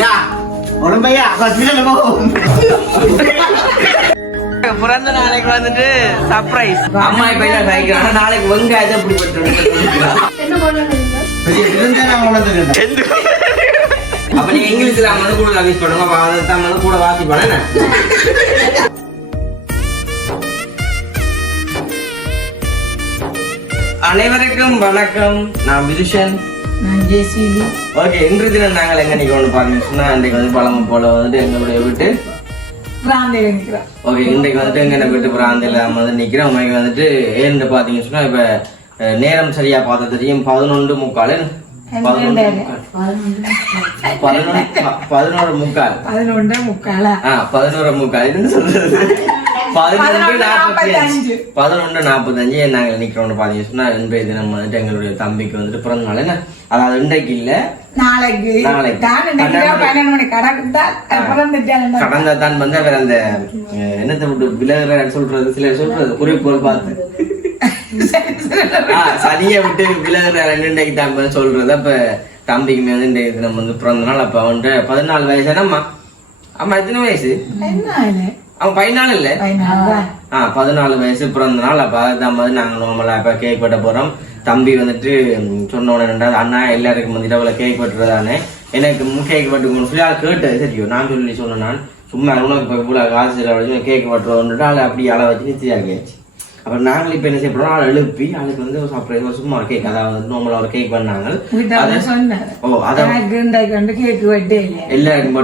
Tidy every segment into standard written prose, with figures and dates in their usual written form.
ஐயா உடம்பையா பிறந்த நாளைக்கு வந்துட்டு சர்ப்ரைஸ். அம்மா இப்ப என்ன காய்க்கிறாங்க, நாளைக்கு வெங்காயத்தை எப்படி அப்ப நீங்க இங்கிலீஷ்ல மனு கூட யூஸ் பண்ணுங்க, அதைத்தான் மனு கூட வாசிப்பானே. அனைவருக்கும் வணக்கம். நான் விதுஷன். ஓகே, இன்றைய தினம் நாங்கள் எங்க நிக்கணும்னு பாத்தீங்கன்னா, இன்றைக்கு வந்து பழமை போல வந்துட்டு எங்களுடைய வீட்டு ஓகே, இன்றைக்கு வந்துட்டு எங்க வீட்டு பிராந்தில வந்து நிக்கிறோம். உங்களுக்கு வந்துட்டு ஏன்னு பாத்தீங்கன்னு சொன்னா, இப்ப நேரம் சரியா பார்த்த தெரியும் 11:45 11:45 சொல்றது 11:45 நாங்க நிக்கிறோம்னு பாத்தீங்கன்னா சொன்னா, இன்றைய தினம் வந்துட்டு எங்களுடைய தம்பிக்கு வந்துட்டு பிறந்த நாள். என்ன அதாவது இன்றைக்கு இல்ல கடந்த தான் வந்து அவர் அந்த என்னத்தை விட்டு விலகுற சொல்றது, சிலர் சொல்றது குறிக்கோள் பார்த்து சனியை விட்டு விலகுற இன்றைக்கு தான் சொல்றது. அப்ப தம்பிக்குமே வந்து இன்றைய தினம் வந்து பிறந்த நாள். அப்ப அவன்கிட்ட 14 வயசு. அம்மா எத்தனை வயசு? அவன் 14 இல்ல 14 வயசு பிறந்த நாள். அப்ப அதான் வந்து நாங்க நார்மலா இப்ப கேக் வெட்ட போறோம். தம்பி வந்துட்டு சொன்ன உடனே அண்ணா எல்லாருக்கும் வந்துட்டு அவளை கேக் வெட்டுறதானே, எனக்கு கேக் வெட்டுக்கணும்னு சொல்லி அவள் கேட்டு சரியோ நான் சொல்லி சொன்னேன். நான் சும்மா உனக்கு இப்போ இவ்வளோ காசு கேக் வெட்டுறோன்னுட்டு அவளை அப்படி அளை வச்சு நிச்சயாக்கியாச்சு. அப்புறம் நாங்கள் இப்போ என்ன செய்யறோம், ஆள் எழுப்பி அதுக்கு வந்து சர்ப்ரைஸ் சும்மா கேக், அதாவது நார்மலா ஒரு கேக் பண்ணாங்க. எல்லாருக்கும்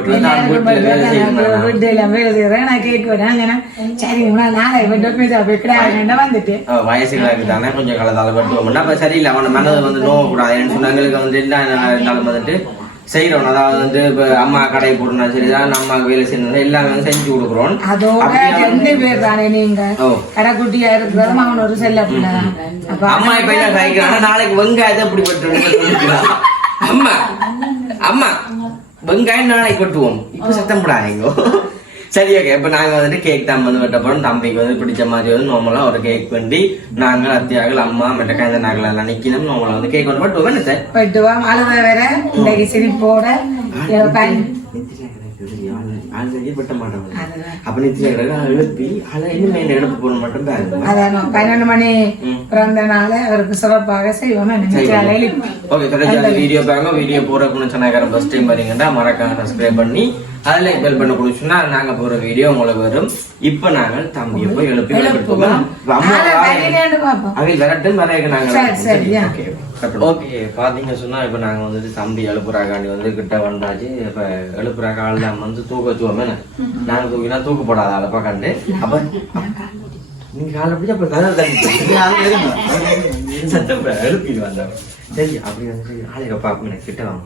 வயசுகளுக்கு தானே கொஞ்சம் கலந்தால வெட்டுவோம்னா அப்ப சரியில்லை, அவன மனதை வந்து நோவக்கூடாதுன்னு சொன்னாங்களுக்கு வந்து என்ன இருந்தாலும் வந்துட்டு செய்யறோம். அதாவது வந்து இப்ப அம்மா கடை போடுறா சரிதான், அம்மாவுக்கு வேலை செய்யணும் எல்லாமே வந்து செஞ்சு கொடுக்குறோம். அம்மா இப்ப என்ன காய்க்கிறாங்க, நாளைக்கு வெங்காயத்தை எப்படி வெட்டுறோம். அம்மா அம்மா வெங்காயம் நாளைக்கு வெட்டுவோம், இப்ப சத்தம் போடாதீங்க. சரி ஓகே, இப்ப நாங்க வந்துட்டு கேக் தான் வந்து வெட்ட போறோம். தம்பிக்கு வந்து பிடிச்ச மாதிரி வந்து நார்மலா ஒரு கேக் பண்ணி நாங்கள் அத்தியாக்கள் அம்மா மற்ற கைந்த நாங்கள் எல்லாம் நிக்கணும். நார்மலா வந்து கேக் வந்து வெட்டுவோம். என்ன சார் வெட்டுவோம், அழுத வேற இன்னைக்கு சிரிப்போட வெட்ட மாட்டோம். அப்ப எழுப்பி இனிமே எடுப்பு போட மட்டும் 12 மணி பிறந்த நாள அவருக்கு சிறப்பாக செய்வோம். வீடியோ பாருங்க. வீடியோ போறதுக்கு சொன்னாங்க ஃபர்ஸ்ட் டைம் பாத்தீங்கன்னா மறக்காம சப்ஸ்கிரைப் பண்ணி அதுல பெல் பண்ண கொடுச்சுன்னா நாங்க போற வீடியோ உங்களுக்கு வரும். இப்ப நாங்கள் தம்பியை போய் எழுப்பி விரட்டும் வரைய நாங்க ஓகே பாத்தீங்க சொன்னா, இப்ப நாங்க வந்துட்டு தம்பி எழுப்புறாக்காண்டி வந்து கிட்ட வந்தாச்சு. இப்ப எழுப்புறா கால வந்து தூக்க வச்சுவோமே, நாங்க தூக்கினா தூக்கப்படாத அளப்பா கண்டு. அப்ப நீங்க கால அப்படி அப்ப எழுப்பிட்டு வந்தோம். சரி அப்படி வந்து ஆளுக பாப்பா கிட்ட வாங்க,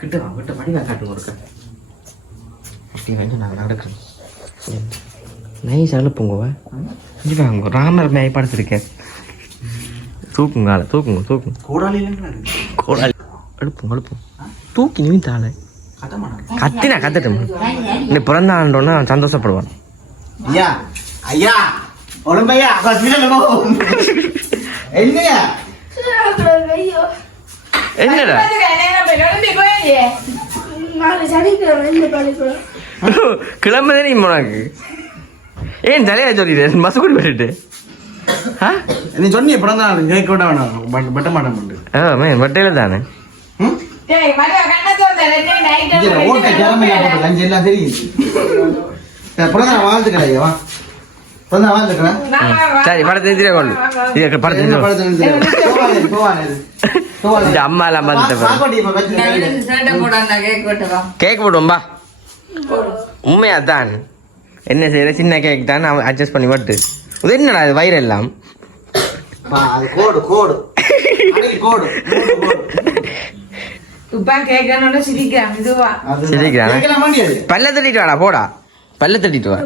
கிட்ட வாங்க, கிட்ட படிவா காட்டுங்க ஒரு அப்படி வந்து நாங்கள் நடக்கிறோம். நைஸ் அழுப்புங்க ராமர் மேய் படுத்திருக்கேன். தூக்குங்க ஆளை, தூக்குங்க தூக்குங்க. கோடாலி எழுப்புங்க தூக்கி நிமித்தாளை கத்தினா கத்தட்டும். இந்த பிறந்த ஆண்டோன்னா சந்தோஷப்படுவான். ஐயா ஐயா உடம்பையா என்னடா கிளம்பதே நீ உனக்கு ஏன் தலையா சொல்லிடு பஸ் கூட போயிட்டு நீ சொன்னிய பிறந்த நாள் கேட்க விட வேணாம், பட்ட மாட்டேன் பட்டையில தானே எல்லாம் தெரியும். பிறந்த நாள் வாழ்த்துக்கலையா, பிறந்த வாழ்த்துக்கிறேன். சரி படத்தை கொண்டு படத்தை அம்மா எல்லாம் கேக் போடுவோம்பா. உண்மையா தான் என்ன செய்யற, சின்ன கேக் தான் அட்ஜஸ்ட் பண்ணி பட்டு. இது என்னடா இது வயிறு எல்லாம் பல்ல தட்டிட்டு வாடா, போடா பல்ல தட்டிட்டு வா.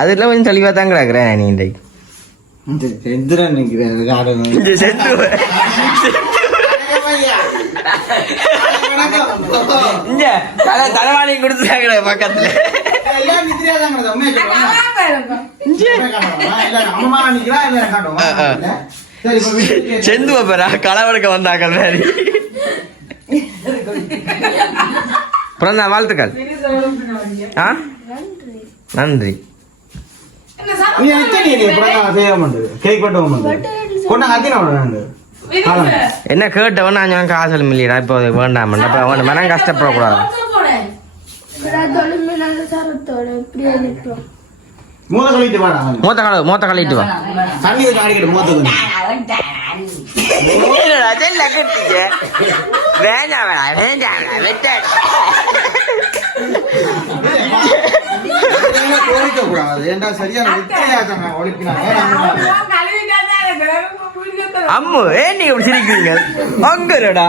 அதுல கொஞ்சம் தெளிவா தான் கிடக்குறேன். நீ இன்றைக்கு தலைவாணி கொடுத்துட்டாங்க பக்கத்துல. செந்து பாப்பரா களவெடுக்க வந்தாங்க. பிறந்த வாழ்த்துக்கள். ஆ நன்றி. நீ நிச்சயம் நீ பிறந்த செய்ய மாட்டேது கேக் வெட்டவும் மாட்டேது கொண்டா கத்தின என்ன கேட்டவன் நான் காசல் மில்லியடா இப்போ வேண்டாம் அப்போ அவன் மனம் கஷ்டப்படக்கூடாது. மூத்த கழிட்டு வா. அம்மு ஏன் நீங்க இப்படி சிரிக்கிறீங்க? அங்கடா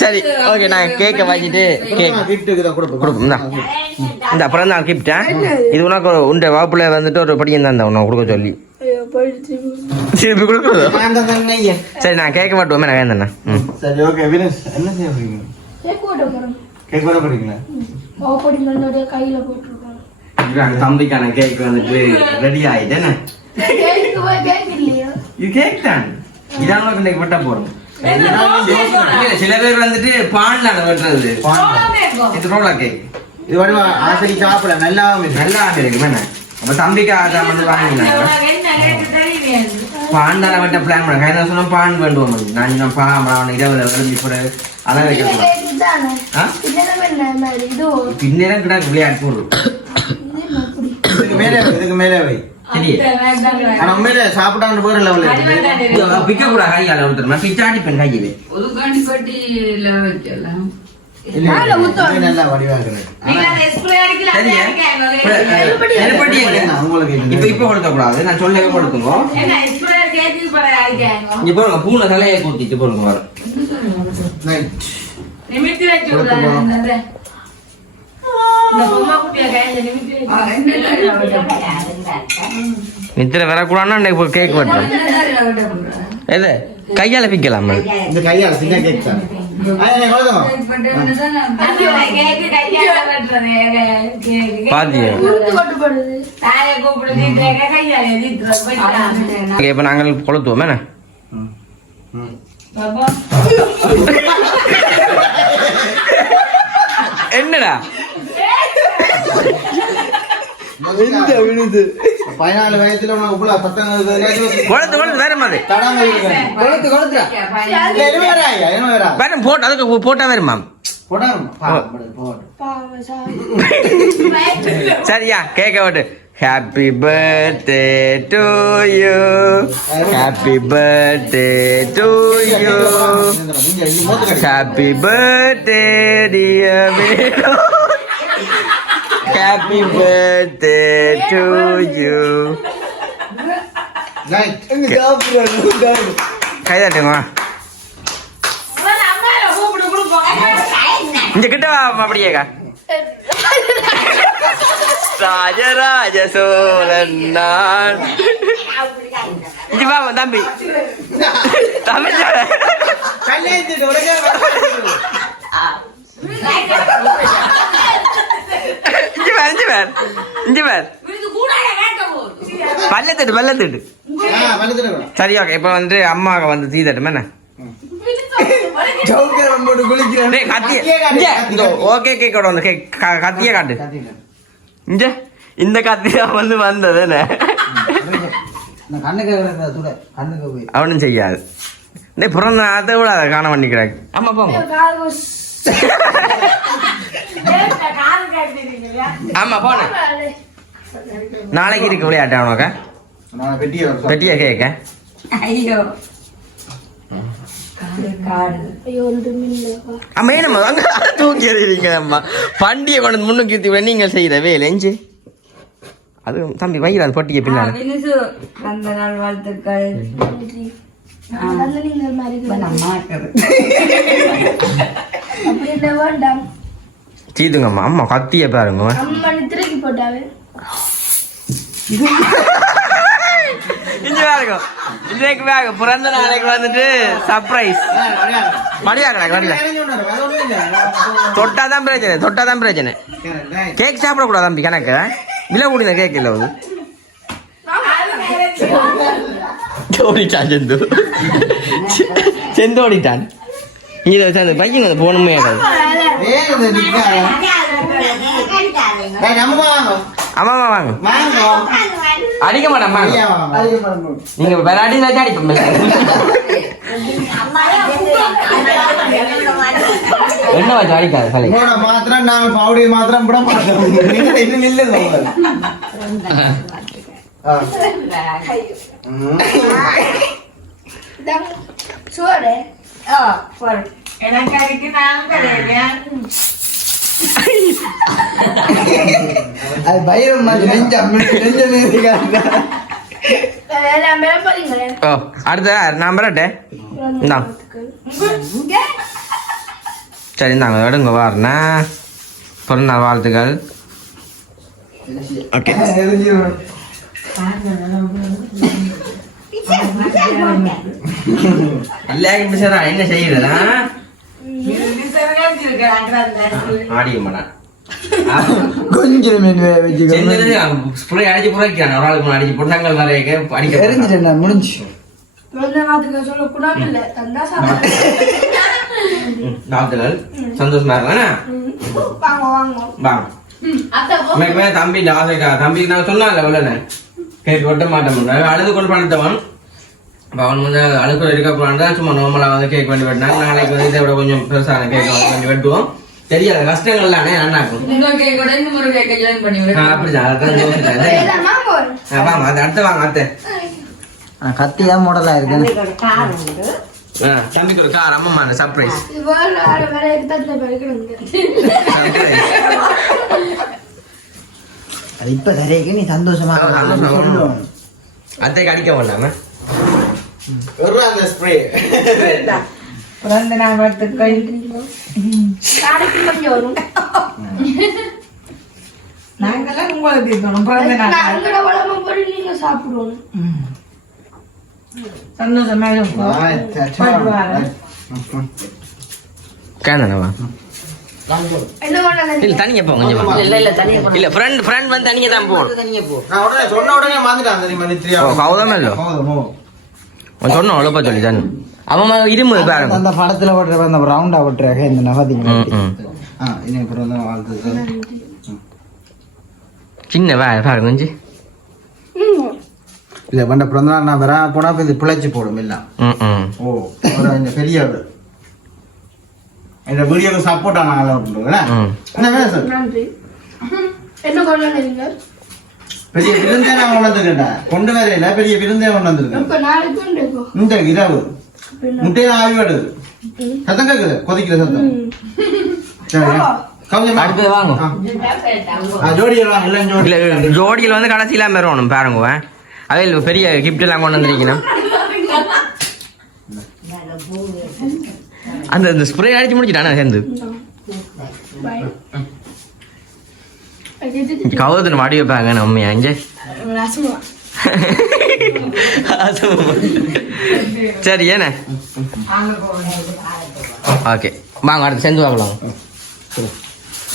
சரி ஓகே நான் கேக்க வாங்கிட்டு இந்த அப்புறம் தான் கிப்டேன். இது உனக்கு உண்ட வகுப்புல வந்துட்டு ஒரு படியம் தான் உனக்கு கொடுக்க சொல்லி திருப்பி கொடுக்குறது. சரி நான் கேட்க மாட்டோமே நான் வேந்தண்ணா. சரி ஓகே வினேஷ் என்ன செய்ய போறீங்க? கேக் வெட்ட போறீங்களா? தம்பிக்கான கேக் வந்துட்டு ரெடி ஆயிட்டேன்னு இது கேக் தான் இதான் உனக்கு இன்னைக்கு வெட்ட போறோம். சில பேர் வந்துட்டு பான்ல வெட்டுறது இது ரோலா கேக். இது வடிவா ஆசைக்கு சாப்பிட நல்லா இருக்கு மேன. அப்ப தம்பிக்கு அதான் வந்து வாங்கினாங்க பாண்டால வெட்ட பிளான் பண்ண கையில சொன்னா பான் வேண்டுவோம். நான் பான் இரவுல விளம்பி போட அதான் வைக்கலாம். பின்னேரம் கிட்ட விளையாட்டு போடுறோம். இதுக்கு மேலே வை ஆனா உண்மையிலே சாப்பிட்டான்னு போற லெவல்ல பிக்க கூட கையால விட்டுருமா பிச்சாடி பெண் கையிலே நல்லா வடிவாக்குறது. இப்ப கொடுக்க கூடாது நான் சொல்லவே கொடுத்துங்க. இப்ப பூனை தலையை கொடுத்துட்டு போடுங்க. நித்திர வரக்கூடாதுன்னா இப்ப கேக் வெட்டுறோம். எது கையால பிக்கலாம் இந்த கையால சின்ன கேக் தான். இப்ப நாங்கள் கொளுத்துவோம் என்ன என்னடா 14 வயசுல போட்டா வருமா சரியா கேக்க விட்டு. Happy birthday to you happy birthday to you happy birthday dear Venu happy birthday to you. கைதாட்டுங்க இங்க கிட்ட அப்படியேக்கா. ராஜராஜ சோழன் நான் இங்க வா தம்பி தம்பி பல்லத்திட்டு சரி ஓகே. இப்ப வந்து அம்மாவை வந்து தீதட்டும் என்ன ஓகே கேக்கோட வந்து கத்திய காட்டு இங்க இந்த கத்தியா வந்து வந்தது என்ன அவனும் செய்யாது பிறந்த அதை விட அதை காண பண்ணிக்கிறாங்க. ஆமா போங்க ஆமா போன நாளைக்கு இருக்கு விளையாட்டு அவனுக்க பெட்டிய கேட்க. அம்மா என்னம்மா அங்க தூக்கி எறிறீங்க அம்மா பண்டிகை கொண்டு முன்னுக்கு நீங்க செய்யற வேலைஞ்சு அது தம்பி வயிறு அது பொட்டிய பின்னால சீதுங்கம்மா அம்மா கத்திய பாருங்க பிறந்த நாளைக்கு வந்துட்டு சர்ப்ரைஸ் தொட்டாதான் பிரச்சனை கேக் சாப்பிட கூடாது தம்பி கணக்கு விலை கூடின கேக் இல்லை அது ஓடிட்டான் செந்து ஓடிட்டான் இதை சேர்ந்து பையன் அது போகணுமே ஆமா வாங்க அடிக்க மாட்டேன் நீங்க வேற அடி அடிப்போம் என்ன வச்சு அடிக்காது சரி மாத்திரம் நாங்கள் பவுடைய மாத்திரம் விட மாட்டோம் இன்னும் இல்லை அது பயிரம் அடுத்த நான் வரட்டேன் இந்தா சரி இந்தாங்க எடுங்க வாருண்ணா பிறந்தநாள் வாழ்த்துக்கள் ஓகே என்ன செய்யறதா ஆடிய மாட்டான் கொஞ்சம் ஸ்ப்ரே அடிச்சு புறக்கிறான் ஒரு ஆளுக்கு அடிச்சு புத்தகங்கள் நிறைய அடிக்க எரிஞ்சிட்டேன் முடிஞ்சு சந்தோஷமா இருக்கானே வாங்க தம்பி ஆசைக்கா தம்பிக்கு நான் சொன்னால கேக் வெட்ட மாட்டேன் அழுது கொண்டு படுத்தவன் அவன் வந்து அழுக்குற இருக்க போறான் சும்மா நார்மலா வந்து கேக் வண்டி வெட்டினாங்க நாளைக்கு வந்து இதை விட கொஞ்சம் பெருசான கேக் வண்டி வெட்டுவோம் தெரியாது கஷ்டங்கள் தானே அண்ணாக்கும் அப்படிதான் வாங்க அடுத்த வாங்க அத்தை கத்தியா மாடலா இருக்கு தம்பிக்கு ஒரு கார் அம்மா சர்ப்ரைஸ் அது இப்ப சரிக்கு நீ சந்தோஷமா அத்தைக்கு அடிக்க வேண்டாம அந்த ஸ்ப்ரே பிறந்த நாள் வாழ்த்துக்கள் நாங்கெல்லாம் உங்களுக்கு இருக்கணும் பிறந்த நாள் நீங்க சாப்பிடுவோம் சந்தோஷமா இருக்கும் கேந்தனவா இல்ல தனியா போ கொஞ்சம் இல்ல ஃப்ரெண்ட் வந்து தனியா தான் போ நான் உடனே சொன்ன உடனே மாத்திட்டான் தெரியுமா நித்ரியா கௌதம் இல்ல அவன் சொன்ன அவ்வளோப்பா சொல்லி தானே அவன் இரும்பு பாருங்க அந்த படத்துல ஓட்டுற அந்த ரவுண்டா ஓட்டுறாங்க இந்த நகதிங்க இன்னும் பிறந்த வாழ்த்துக்கள் சின்ன பாருங்க கொஞ்சம் இல்ல பண்ண பிறந்த நாள் நான் வரா போனா இது பிழைச்சி போடும் எல்லாம் ஓ இந்த பெரிய இந்த வீடியோக்கு சப்போர்ட் ஆனால என்ன வேணும் சார் என்ன கொண்டு பெரிய விருந்தே நான் கொண்டு வந்துருக்கேன் கொண்டு வரையில பெரிய விருந்தே கொண்டு வந்திருக்கேன் இந்த இரவு முட்டையில ஆவி வருது சத்தம் கேக்குது கொதிக்கிற சத்தம் சரி வாங்க ஜோடியில் வாங்க எல்லாம் இல்ல ஜோடியில் வந்து கடைசியில வரணும் பாருங்க அது பெரிய கிஃப்ட் எல்லாம் கொண்டு வந்திருக்கீங்கன்னா அந்த ஸ்ப்ரே அடிச்சு முடிச்சுட்டானா சேர்ந்து கவுதன் வாடி வைப்பாங்க நம்ம அஞ்சு சரி ஏண்ணே ஓகே வாங்க அடுத்து சேர்ந்து பார்க்கலாம்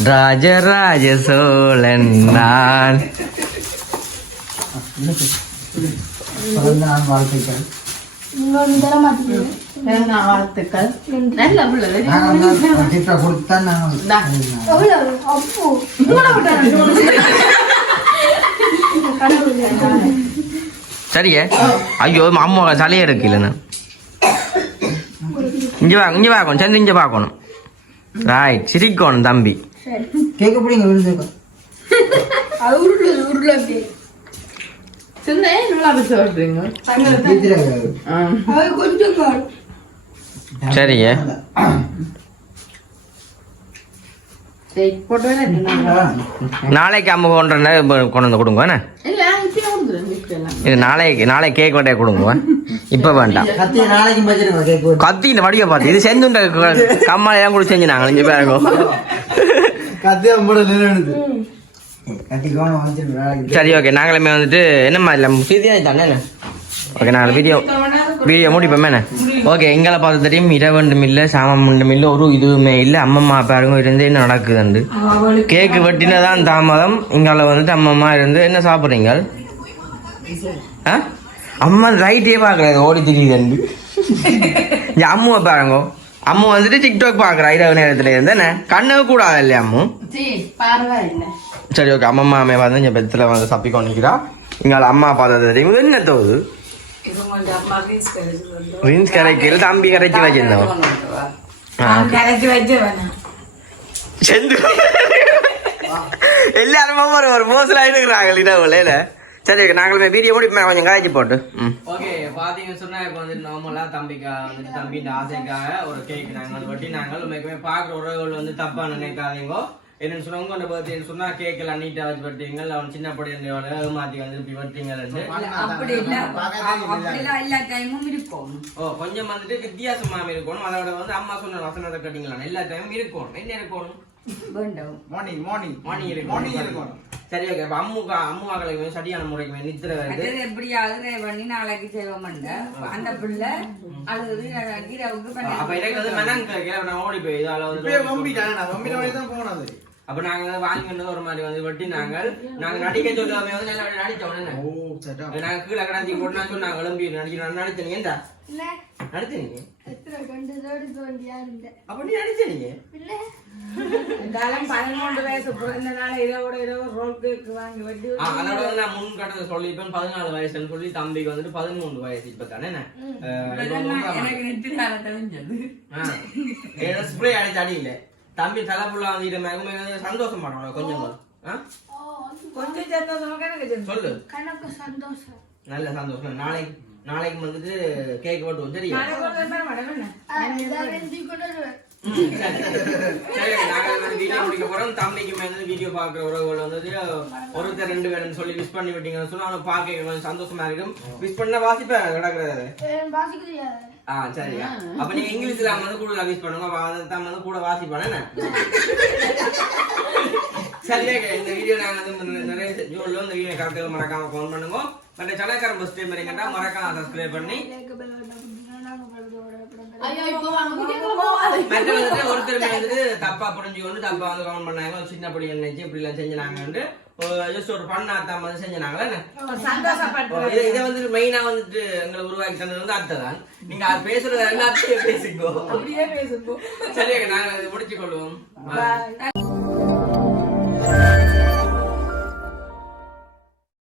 ராஜராஜ சோழன் நான் வாழ்த்துக்கள் வாழ்த்துக்கள் சரியே ஐயோ அம்மா தலையை எடுக்கலண்ணா இங்கே பார்க்கணும் சேர்ந்து இங்கே பார்க்கணும் ரைட் சிரிக்கணும் தம்பி கேட்க பிடிங்க விழுந்துக்கோ சரியே நாளைக்கு அம்மா கொண்டு வந்து கொடுங்க என்ன இது நாளைக்கு கேக் வட்டையை கொடுங்க இப்ப வேண்டாம் கத்தி இந்த வடிவை பார்த்து இது செஞ்சுண்ட கம்மாலையெல்லாம் கூட செஞ்சு நாங்கள் இங்கே பாருங்க சரி ஓகே நாங்களுமே வந்துட்டு என்னம்மா இல்லை ஃப்ரீயாக தானே ஓகே நாங்கள் வீடியோ வீடியோ முடிப்போம் என்ன ஓகே எங்களை பார்த்து தெரியும் இரவண்டும் இல்லை சாமம் இல்லை ஒரு இதுவுமே இல்லை அம்மம்மா பாருங்க இருந்து என்ன நடக்குதுண்டு கேக்கு வெட்டினதான் தாமதம் இங்கால வந்துட்டு அம்மம்மா இருந்து என்ன சாப்பிட்றீங்க அம்மா ரைட்டே பார்க்கல ஓடி திரியுதுண்டு இங்க அம்முவை பாருங்க அம்மு வந்துட்டு டிக்டாக் பாக்குறா இரவு நேரத்துல இருந்து என்ன கண்ணு கூடாது இல்லையா அம்மு சரி ஓகே அம்மம்மா வந்து இங்க பெத்துல வந்து சப்பிக்கொண்டு நிக்கிறா இங்கால அம்மா பார்த்தது தெரியும் இது என்ன தோது ரின்ஸ் கரைக்கல தம்பி கரைச்சி வச்சிருந்தவன் செந்து எல்லாரும் ஒரு மோசலா இருக்கிறாங்க இரவுல சரி நாங்களுமே வீடியோ கூட கொஞ்சம் கழிச்சு போட்டு ஓகே பாத்தீங்கன்னு சொன்னா இப்ப வந்து நார்மலா தம்பிக்காக வந்துட்டு தம்பியின் ஆசைக்காக ஒரு கேக் நாங்கள் வெட்டி நாங்கள் உண்மைக்குமே பாக்குற உறவுகள் வந்து தப்பா நினைக்காதீங்க என்னன்னு சொன்னா உங்க பர்த்டே சொன்னா கேக் எல்லாம் நீட்டா வச்சு வெட்டீங்க அவன் சின்ன படி மாத்தி வந்து இப்படி வெட்டீங்க ஓ கொஞ்சம் வந்துட்டு வித்தியாசமா இருக்கணும் அதோட வந்து அம்மா சொன்ன வசனத்தை கட்டிங்களா எல்லா டைமும் இருக்கணும் என்ன இருக்கணும் சரி ஓகே அம்முவாக்களுக்கு சரியான முறைக்கு நித்திர வருது எப்படியாவது பண்ணி நாளைக்கு செய்வோம் அந்த பிள்ளை அப்ப எனக்கு வந்து மெனங்க நான் ஓடி போய் அப்ப நாங்க வாங்கி ஒரு மாதிரி வந்து வெட்டி நாங்க நடிக்க சொல்லாம வந்து நல்லா நடிச்சோம் நாங்க கீழே கடாச்சி போட்டு சொன்னாங்க எழும்பி நடிச்சீங்க ஏண்டா நடிச்சீங்க அப்ப நீ நடிச்சீங்க 11 வயசு பிறந்த நாள் இரவோட இரவு ரோல் கேக் வாங்கி வெட்டி அதோட வந்து நான் முன் கட்டத்தை சொல்லிப்பேன் 14 வயசுன்னு சொல்லி தம்பிக்கு வந்துட்டு 13 வயசு இப்ப தானே ஸ்ப்ரே அடிச்சு அடி இல்ல தம்பி தலைப்புள்ள வந்து சந்தோஷம் பண்ணணும் கொஞ்சம் கொஞ்சம் சந்தோஷமா சொல்லு சந்தோஷம் நல்ல சந்தோஷம் நாளைக்கு வந்துட்டு கேக் வெட்டுவோம் சரியா வீடியோ முடிக்க போறோம் தம்பிக்கு மேல வீடியோ பாக்குற உறவுகள் வந்து ஒருத்தர் 2 பேரும் சொல்லி விஷ் பண்ணி விட்டீங்கன்னு சொன்னா அவனை பார்க்க கொஞ்சம் சந்தோஷமா இருக்கும் விஷ் பண்ணா வாசிப்பேன் கிடக்குறது சரியா அப்ப நீங்க இங்கிலீஷ்ல வந்து கூட விஷ் பண்ணுங்க கூட வாசிப்பானே சரியா இந்த வீடியோ நாங்க வந்து நிறைய ஜோல்ல இந்த வீடியோ கரெக்டாக மறக்காம ஃபோன் பண்ணுங்க மற்ற சலக்காரம் பஸ் டைம் வரீங்கன்னா மறக்காம சப்ஸ்கிரைப் பண்ணி ஒருத்தர் வந்துட்டு தப்பா புரிஞ்சுக்கொண்டு தப்பா வந்து கமெண்ட் பண்ணாங்க சின்ன படி நினைச்சு இப்படி எல்லாம் செஞ்சாங்க ஜஸ்ட் ஒரு பண்ணாத்தான் வந்து செஞ்சாங்களே இதை வந்து மெயினா வந்துட்டு எங்களை உருவாக்கி தந்தது வந்து அர்த்தம் நீங்க அது பேசுறது எல்லாத்தையும் பேசிக்கோ சரியா நாங்க முடிச்சு கொள்வோம்